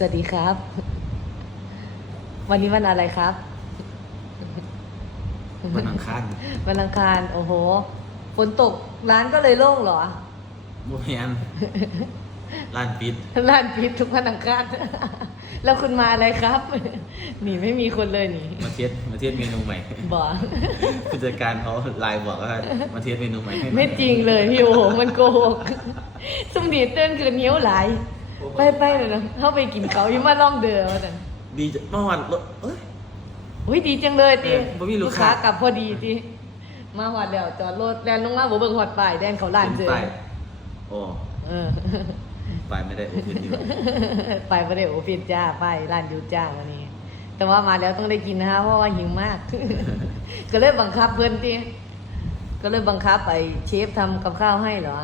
สวัสดีครับ วันนี้วันอะไรครับมันอังคารวันอังคาร โอ้โห ฝนตกร้านก็เลยโล่งเหรอโมเมนร้านปิด ร้านปิดทุกวันอังคาร แล้วคุณมาอะไรครับหนีไม่มีคนเลยหนีมาเทสมาเทสเมนูใหม่ บอกผู้จัดการเขาไลน์บอกว่ามาเทสเมนูใหม่ให้หน่อยไม่จริงเลยพี่โอ้โหมันโกหกสมดีเต้นคือนิ้วไหลาย ไปไปเลยนะเข้าไปกินเขาอยู่มาล่องเดือมาแต่ดีจังเมื่อวานรถเอ้ย อุ้ยดีจังเลยติเออบ่มีลูกค้า กลับพอดีติมาหอดเดี๋ยวจอดรถแดนลงมาบ่เบิ่งหอดป้ายแดนเขาล้านเป็นเจอไปโอ้เออ ไปไม่ได้โอเพนดีกว่าไปประเดี๋ยวโอฟิศจ้าไปร้านยูจ้าวันนี้ แต่ว่ามาแล้วต้องได้กินนะคะเพราะว่าหิวมาก ก็เลยบังคับเพื่อนที่ก็เลยบังคับไปเชฟทำกับข้าวให้เหรอ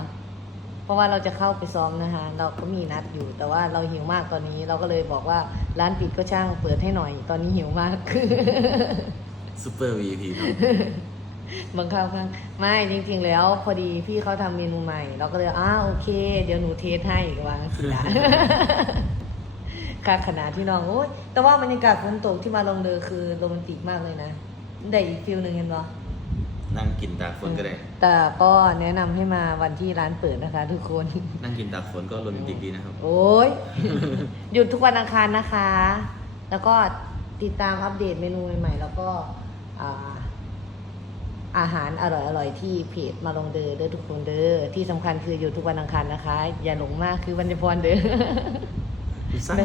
เพราะว่าเราจะเข้าไปซ้อมนะคะ เราก็มีนัดอยู่ แต่ว่าเราหิวมากตอนนี้ เราก็เลยบอกว่าร้านปิดก็ช่างเปิดให้หน่อย ตอนนี้หิวมากซูเปอร์วีพีเนาะบังคับค่ะไม่จริงๆ แล้วพอดีพี่เขาทำเมนูใหม่ เราก็เลยอ้าวโอเค เดี๋ยวหนูเทสให้วางสิละค่ะขนาดที่น้องโอ้ยแต่ว่าบรรยากาศฝนตกที่มาลงเรือคือโรแมนติกมากเลยนะ ได้อีกฟิลหนึ่งเห็นปะ นั่งกินตากฝนก็ได้ แต่ก็แนะนำให้มาวันที่ร้านเปิดนะคะ ทุกคน นั่งกินตากฝนก็โรแมนติกดีนะครับ โอ้ย หยุดทุกวันอังคารนะคะ แล้วก็ติดตามอัปเดตเมนูใหม่ๆ แล้วก็อ่าอาหารอร่อยๆ ที่เพจมาลงเดอเด้อทุกคนเด้อที่สำคัญคืออยู่ทุกวันอังคารนะคะ อย่าหลงมากคือวันจะพรเด้อ สั้น